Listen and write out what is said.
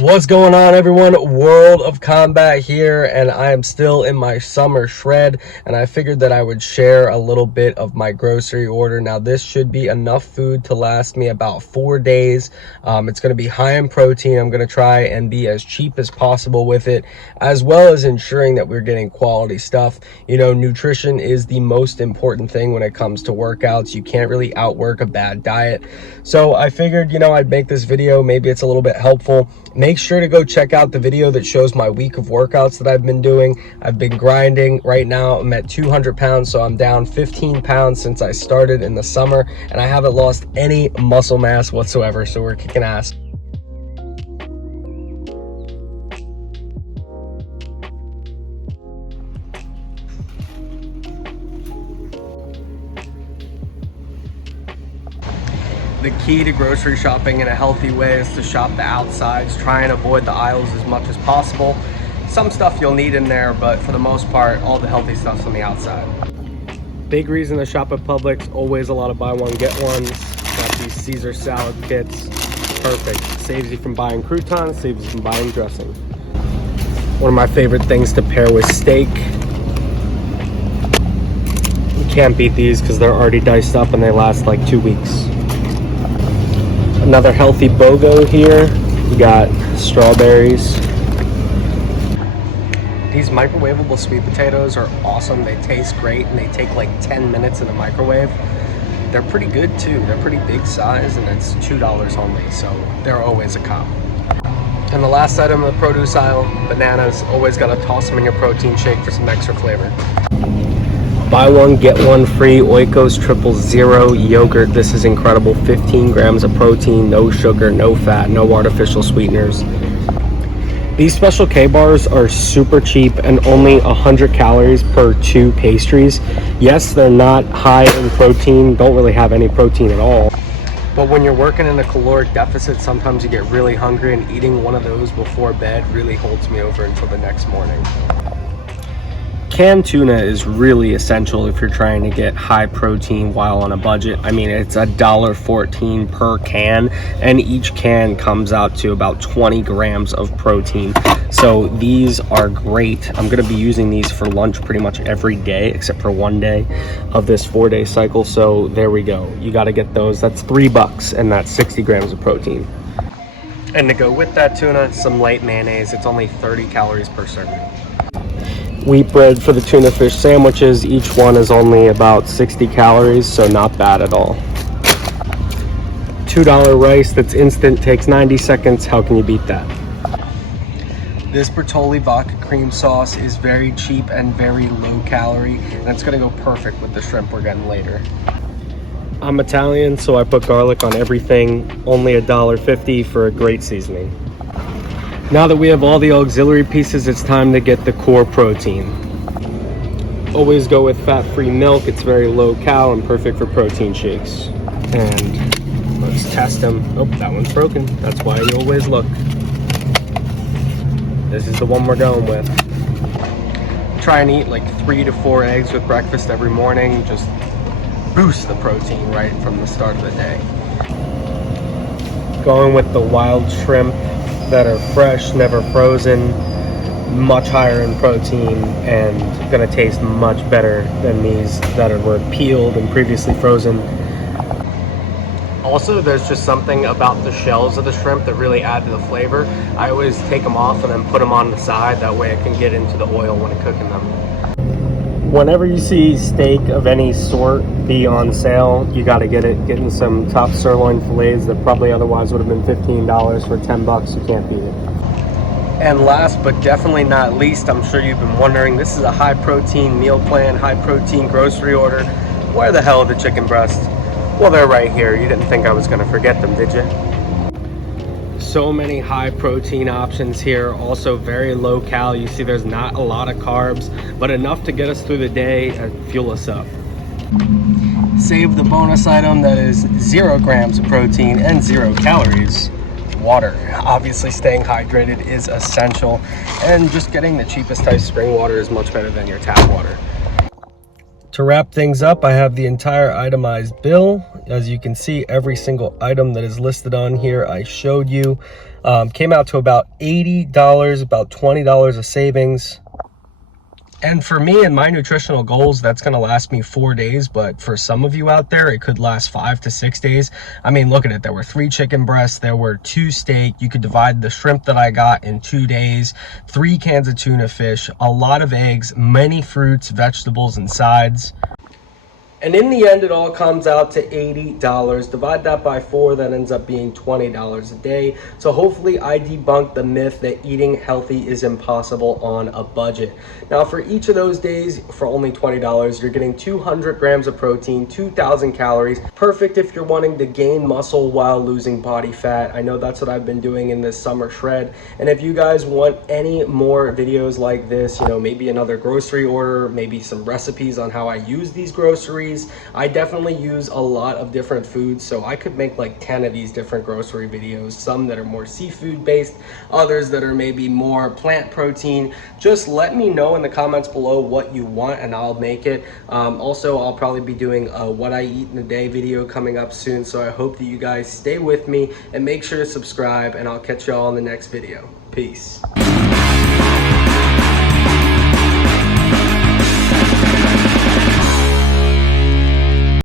What's going on, everyone? World of Combat here, and I am still in my summer shred, and I figured that I would share a little bit of my grocery order. Now, this should be enough food to last me about 4 days. It's going to be high in protein. I'm going to try and be as cheap as possible with it, as well as ensuring that we're getting quality stuff. You know, nutrition is the most important thing when it comes to workouts. You can't really outwork a bad diet. So I figured, I'd make this video. Maybe it's a little bit helpful. Make sure to go check out the video that shows my week of workouts that I've been doing. I've been grinding. Right now I'm at 200 pounds, so I'm down 15 pounds since I started in the summer, and I haven't lost any muscle mass whatsoever, so we're kicking ass. The key to grocery shopping in a healthy way is to shop the outsides. Try and avoid the aisles as much as possible. Some stuff you'll need in there, but for the most part, all the healthy stuff's on the outside. Big reason to shop at Publix, always a lot of buy one, get ones. Got these Caesar salad kits, perfect. Saves you from buying croutons, saves you from buying dressing. One of my favorite things to pair with steak. You can't beat these because they're already diced up and they last like 2 weeks. Another healthy BOGO here. We got strawberries. These microwavable sweet potatoes are awesome. They taste great and they take like 10 minutes in the microwave. They're pretty good too. They're pretty big size and it's $2 only, so they're always a cop. And the last item in the produce aisle, bananas. Always gotta toss them in your protein shake for some extra flavor. Buy one, get one free Oikos 000 yogurt. This is incredible. 15 grams of protein, no sugar, no fat, no artificial sweeteners. These Special K bars are super cheap and only 100 calories per 2 pastries. Yes, they're not high in protein, don't really have any protein at all. But when you're working in a caloric deficit, sometimes you get really hungry, and eating one of those before bed really holds me over until the next morning. Canned tuna is really essential if you're trying to get high protein while on a budget. I mean, it's $1.14 per can, and each can comes out to about 20 grams of protein. So these are great. I'm going to be using these for lunch pretty much every day except for one day of this 4-day cycle. So there we go. You got to get those. That's $3 and that's 60 grams of protein. And to go with that tuna, some light mayonnaise. It's only 30 calories per serving. Wheat bread for the tuna fish sandwiches. Each one is only about 60 calories, so not bad at all. $2 rice that's instant, takes 90 seconds. How can you beat that? This Bertolli vodka cream sauce is very cheap and very low calorie, and it's gonna go perfect with the shrimp we're getting later. I'm Italian, so I put garlic on everything. Only $1.50 for a great seasoning. Now that we have all the auxiliary pieces, it's time to get the core protein. Always go with fat-free milk. It's very low cal and perfect for protein shakes. And let's test them. Oh, that one's broken. That's why you always look. This is the one we're going with. Try and eat like 3 to 4 eggs with breakfast every morning. Just boost the protein right from the start of the day. Going with the wild shrimp that are fresh, never frozen, much higher in protein and gonna taste much better than these that were peeled and previously frozen. Also, there's just something about the shells of the shrimp that really add to the flavor. I always take them off and then put them on the side, that way I can get into the oil when I'm cooking them. Whenever you see steak of any sort be on sale, you got to get it. Getting some top sirloin fillets that probably otherwise would have been $15 for $10. You can't beat it. And last but definitely not least, I'm sure you've been wondering, this is a high protein meal plan, high protein grocery order. Where the hell are the chicken breasts? Well, they're right here. You didn't think I was going to forget them, did you? So many high protein options here, also very low cal. You see there's not a lot of carbs, but enough to get us through the day and fuel us up. Save the bonus item that is 0 grams of protein and 0 calories. Water. Obviously staying hydrated is essential, and just getting the cheapest type spring water is much better than your tap water. To wrap things up, I have the entire itemized bill. As you can see, every single item that is listed on here I showed you. Came out to about $80, about $20 of savings. And for me and my nutritional goals, that's going to last me 4 days. But for some of you out there, it could last 5 to 6 days. I mean, look at it. There were 3 chicken breasts. There were 2 steak. You could divide the shrimp that I got in 2 days, 3 cans of tuna fish, a lot of eggs, many fruits, vegetables, and sides. And in the end, it all comes out to $80. Divide that by 4, that ends up being $20 a day. So hopefully I debunked the myth that eating healthy is impossible on a budget. Now for each of those days, for only $20, you're getting 200 grams of protein, 2,000 calories. Perfect if you're wanting to gain muscle while losing body fat. I know that's what I've been doing in this summer shred. And if you guys want any more videos like this, you know, maybe another grocery order, maybe some recipes on how I use these groceries, I definitely use a lot of different foods, so I could make like 10 of these different grocery videos, some that are more seafood based, others that are maybe more plant protein. Just let me know in the comments below what you want and I'll make it. Also, I'll probably be doing a what I eat in a day video coming up soon, so I hope that you guys stay with me and make sure to subscribe, and I'll catch y'all in the next video. Peace.